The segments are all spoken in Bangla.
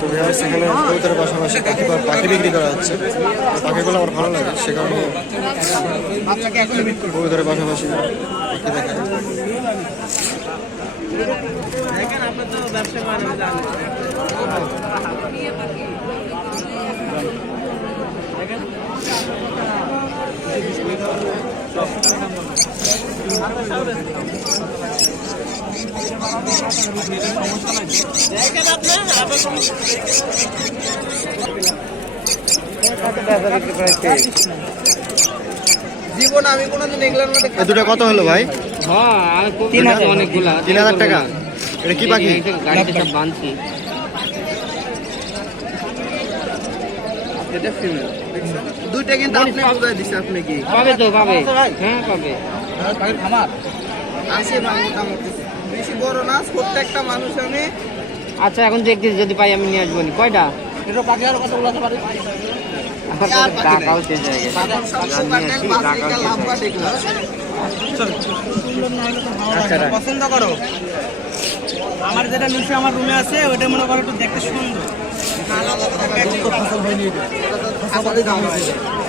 তো ভিউয়ার্স এখানে পাশাপাশি পাখি পাখি বিক্রি করা হচ্ছে। পাখিগুলো আমার ভালো লাগে, সে কারণে কবুতরের পাশাপাশি পাখি দেখায় জীবন আমি কোনোদিন এগুলোর মধ্যে দুটো কত হলো ভাই? হ্যাঁ তিন হাজার। অনেকগুলা তিন হাজার টাকা? এটা কি পাখি? এই গাড়িতে সব বাঁধছি এটা ফিমেল দুইটা কিন্তু আপনি বুঝাই দিচ্ছে আপনি কি? পাবে তো পাবে। হ্যাঁ পাবে। আছে মোটামুটি। বেশি বড় না প্রত্যেকটা মানুষ আমি আচ্ছা এখন দেখতেছি যদি পাই আমি নিয়ে আসব নি। কয়টা? এটা পাখি আর কত বলতে পারি টাকাও শেষ হয়ে গেছে। আচ্ছা পছন্দ করো? আমার যেটা নিচে আমার রুমে আছে ওইটা মনে করো একটু দেখতে সুন্দর। আসলে দাম আছে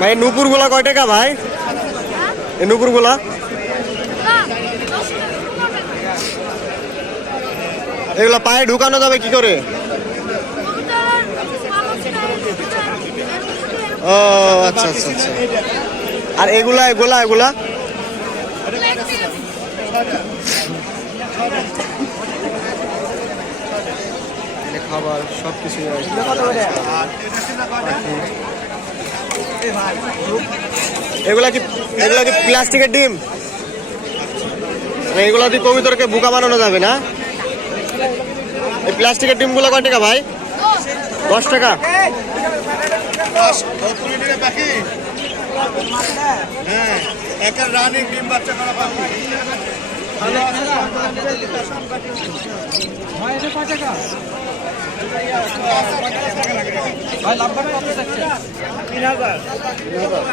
ভাই নুপুরগুলা কয় টাকা ভাই? এই নুপুরগুলা এগুলা পায়ে ঢুকানো যাবে কি করে? ও আচ্ছা আচ্ছা আচ্ছা। আর এগুলা এগুলা এগুলা? খাবার সব আছে। এগুলা কি এগুলা কি প্লাস্টিকের ডিম? মানে এগুলো দিয়ে কবিতরকে বুকা বানানো যাবে না? এই প্লাস্টিকের ডিমগুলো কয় টাকা ভাই? দশ টাকা। হ্যাঁ, হয় টাকা? ভাই লাভবান কত যাচ্ছে? তিন হাজার। তিন হাজার।